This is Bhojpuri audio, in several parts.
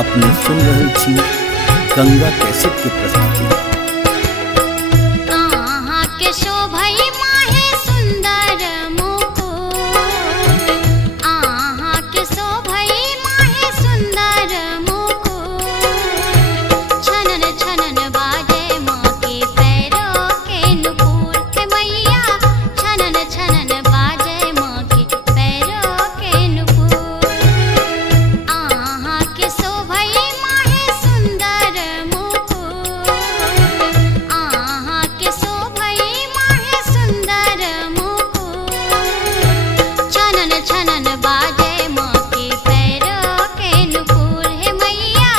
अपने सुन रहल छी गंगा कैसेट के प्रस्तुति। अहाँ के शोभई माहे सुंदर मुकुट, अहाँ के शोभई माहे सुंदर मुकुट, छनन छनन बाजे माँ के पैरों के नुपुर, हे मैया छनन छनन बाजे माँ के पैरों के नुपुर। अहाँ के शोभई माहे सुंदर मुकुट, अहाँ के शोभई माहे सुंदर मुकुट, छनन छनन बाजे माँ के पैरों के नुपुर, हे मैया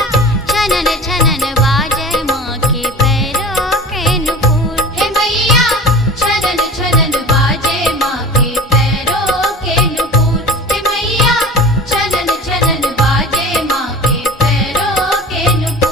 छनन छनन बाजे माँ के पैरों के नुपुर, हे मैया छनन छनन बाजे माँ के पैरों के नुपुर, हे मैया छनन छनन बाजे माँ के पैरों के नुपुर।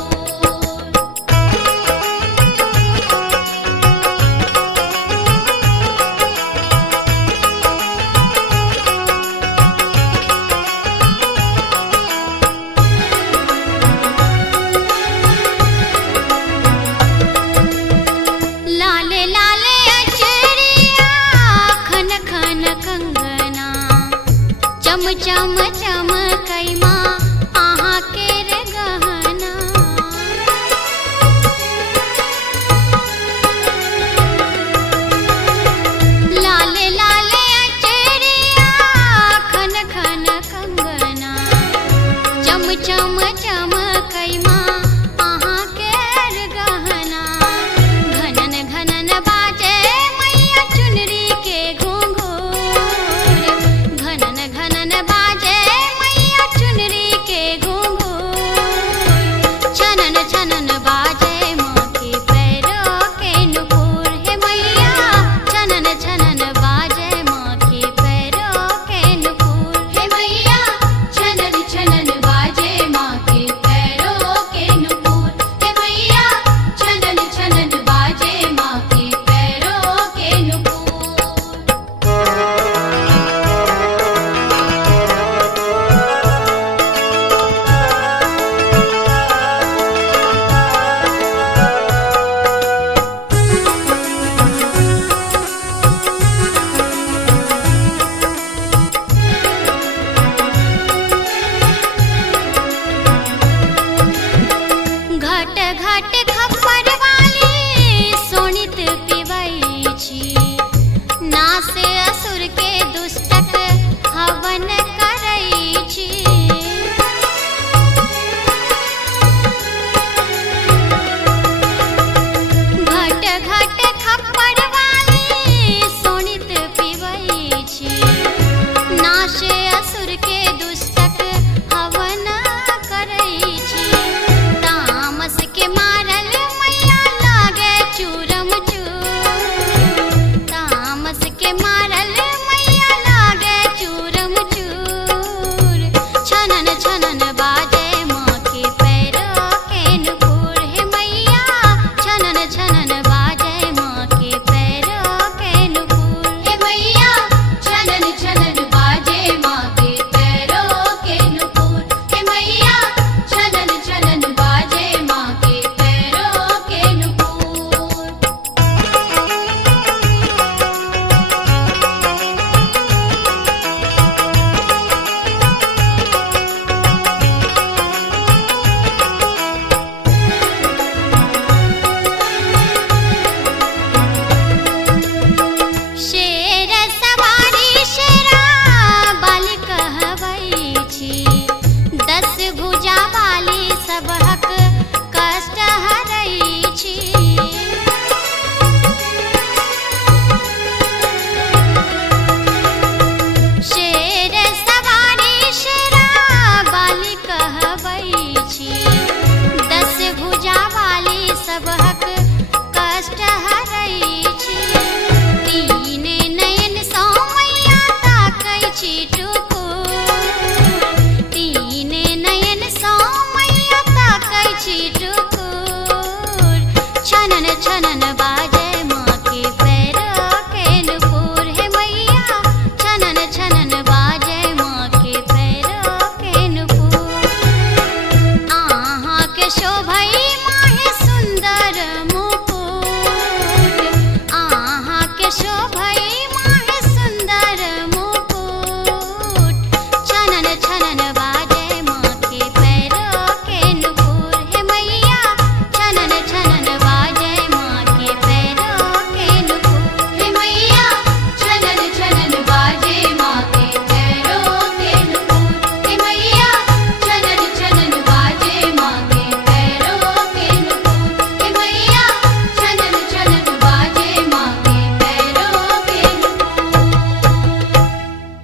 लाले लाले अचरिया खन खन कंगना, चम चम चमकई माँ अहाँ के रे गहना। लाले लाले अचरिया खन खन कंगना, चम चम चम